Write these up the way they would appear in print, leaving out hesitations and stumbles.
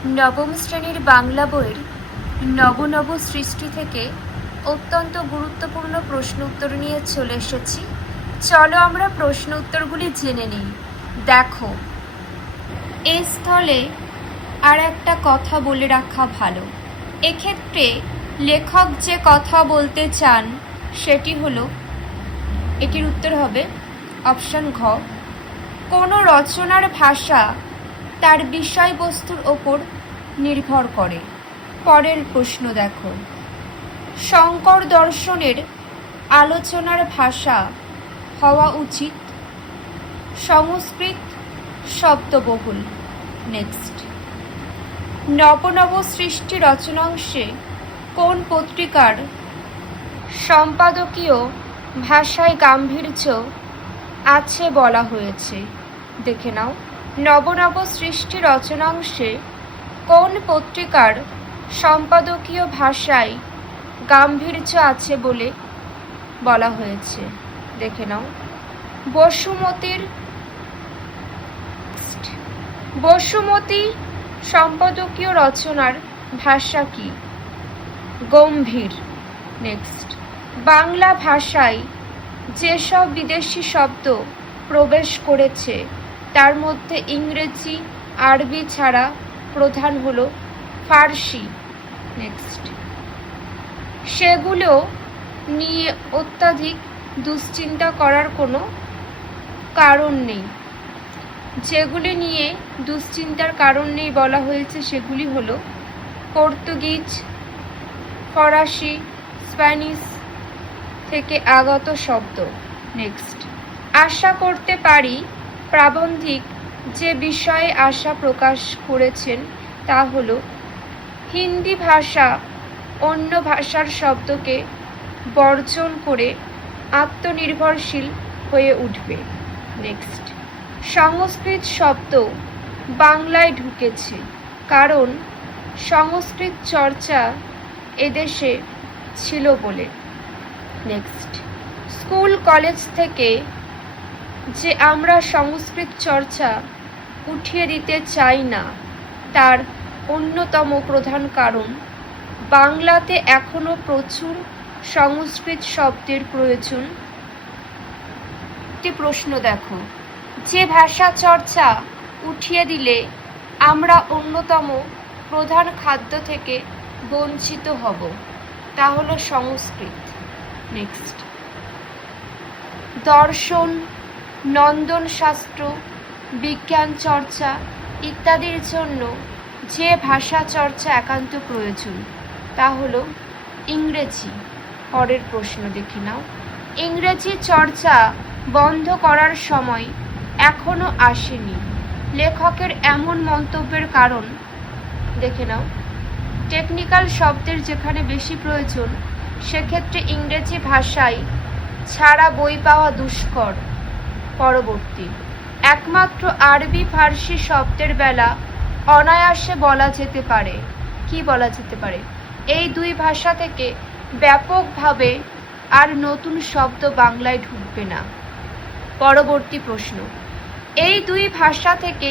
নবম শ্রেণীর বাংলা বইয়ের নব নব সৃষ্টি থেকে অত্যন্ত গুরুত্বপূর্ণ প্রশ্ন উত্তর নিয়ে চলে এসেছি। চলো আমরা প্রশ্ন উত্তরগুলি জেনে নিই। দেখো, এই স্থলে আর একটা কথা বলে রাখা ভালো। এক্ষেত্রে লেখক যে কথা বলতে চান সেটি হলো, এটির উত্তর হবে অপশন ঘ। কোনো রচনার ভাষা তার বিষয়বস্তুর ওপর নির্ভর করে। পরের প্রশ্ন দেখো, শঙ্কর দর্শনের আলোচনার ভাষা হওয়া উচিত সংস্কৃত শব্দবহুল। নেক্সট, নব নব সৃষ্টি রচনাংশে কোন পত্রিকার সম্পাদকীয় ভাষায় গাম্ভীর্য আছে বলা হয়েছে? দেখে নাও, নব নব সৃষ্টি রচনাংশে কোন পত্রিকার সম্পাদকীয় ভাষায় গাম্ভীর্য আছে বলে বলা হয়েছে? দেখে নাও, বসুমতী সম্পাদকীয় রচনার ভাষা কি? গম্ভীর। নেক্সট, বাংলা ভাষায় যেসব বিদেশি শব্দ প্রবেশ করেছে তার মধ্যে ইংরেজি, আরবি ছাড়া প্রধান হলো ফার্সি। নেক্সট, সেগুলো নিয়ে অত্যাধিক দুশ্চিন্তা করার কোনো কারণ নেই। যেগুলি নিয়ে দুশ্চিন্তার কারণ নেই বলা হয়েছে সেগুলি হলো পর্তুগিজ, ফরাসি, স্প্যানিশ থেকে আগত শব্দ। নেক্সট, আশা করতে পারি প্রাবন্ধিক যে বিষয়ে আশা প্রকাশ করেছেন তা হলো হিন্দি ভাষা অন্য ভাষার শব্দকে বর্জন করে আত্মনির্ভরশীল হয়ে উঠবে। নেক্সট, সংস্কৃত শব্দ বাংলায় ঢুকেছে কারণ সংস্কৃত চর্চা এদেশে ছিল বলে। নেক্সট, স্কুল কলেজ থেকে যে আমরা সংস্কৃত চর্চা উঠিয়ে দিতে চাই না তার অন্যতম প্রধান কারণ বাংলাতে এখনো প্রচুর সংস্কৃত শব্দের প্রয়োজন। একটি প্রশ্ন দেখো, যে ভাষা চর্চা উঠিয়ে দিলে আমরা অন্যতম প্রধান খাদ্য থেকে বঞ্চিত হব তা হলো সংস্কৃত। নেক্সট, দর্শন, নন্দন শাস্ত্র, বিজ্ঞান চর্চা ইত্যাদির জন্য যে ভাষা চর্চা একান্ত প্রয়োজন তা হলো ইংরেজি। পরের প্রশ্ন দেখে নাও, ইংরেজি চর্চা বন্ধ করার সময় এখনো আসেনি। লেখকের এমন মন্তব্যের কারণ? দেখে নাও, টেকনিক্যাল শব্দের যেখানে বেশি প্রয়োজন সেক্ষেত্রে ইংরেজি ভাষায় ছাড়া বই পাওয়া দুষ্কর। পরবর্তী, একমাত্র আরবি ফার্সি শব্দের বেলা অনায়াসে বলা যেতে পারে। কি বলা যেতে পারে? এই দুই ভাষা থেকে ব্যাপকভাবে আর নতুন শব্দ বাংলায় ঢুকবে না। পরবর্তী প্রশ্ন, এই দুই ভাষা থেকে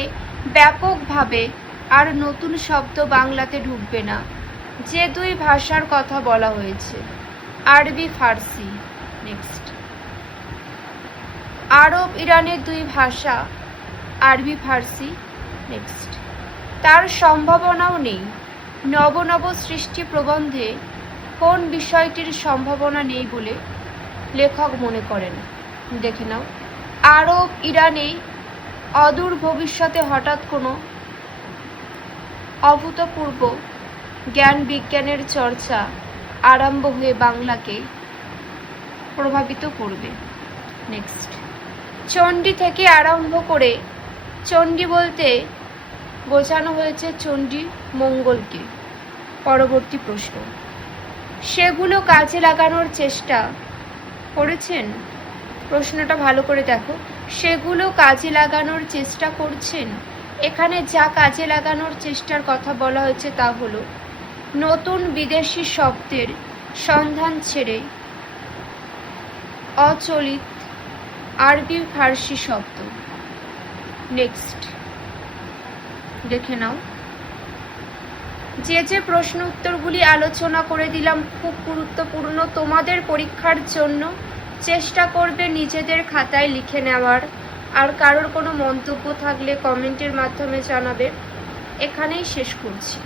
ব্যাপকভাবে আর নতুন শব্দ বাংলাতে ঢুকবে না যে দুই ভাষার কথা বলা হয়েছে? আরবি ফার্সি। নেক্সট, আরব ইরানের দুই ভাষা আরবি ফার্সি। নেক্সট, তার সম্ভাবনাও নেই। নব নব সৃষ্টি প্রবন্ধে কোন বিষয়টির সম্ভাবনা নেই বলে লেখক মনে করেন? দেখে নাও, আরব ইরানে অদূর ভবিষ্যতে হঠাৎ কোনো অভূতপূর্ব জ্ঞান বিজ্ঞানের চর্চা আরম্ভ হয়ে বাংলাকে প্রভাবিত করবে। নেক্সট, চণ্ডী থেকে আরম্ভ করে, চণ্ডী বলতে বোঝানো হয়েছে চণ্ডী মঙ্গলকে। পরবর্তী প্রশ্ন, সেগুলো কাজে লাগানোর চেষ্টা করেছেন? প্রশ্নটা ভালো করে দেখো, সেগুলো কাজে লাগানোর চেষ্টা করছেন। এখানে যা কাজে লাগানোর চেষ্টার কথা বলা হয়েছে তা হলো নতুন বিদেশি শব্দের সন্ধান ছেড়ে অচলিত আরবি ফার্সি শব্দ। নেক্সট, দেখে নাও, যে প্রশ্ন উত্তরগুলি আলোচনা করে দিলাম খুব গুরুত্বপূর্ণ তোমাদের পরীক্ষার জন্য। চেষ্টা করবে নিজেদের খাতায় লিখে নেওয়ার। আর কারোর কোনো মন্তব্য থাকলে কমেন্টের মাধ্যমে জানাবে। এখানেই শেষ করছি।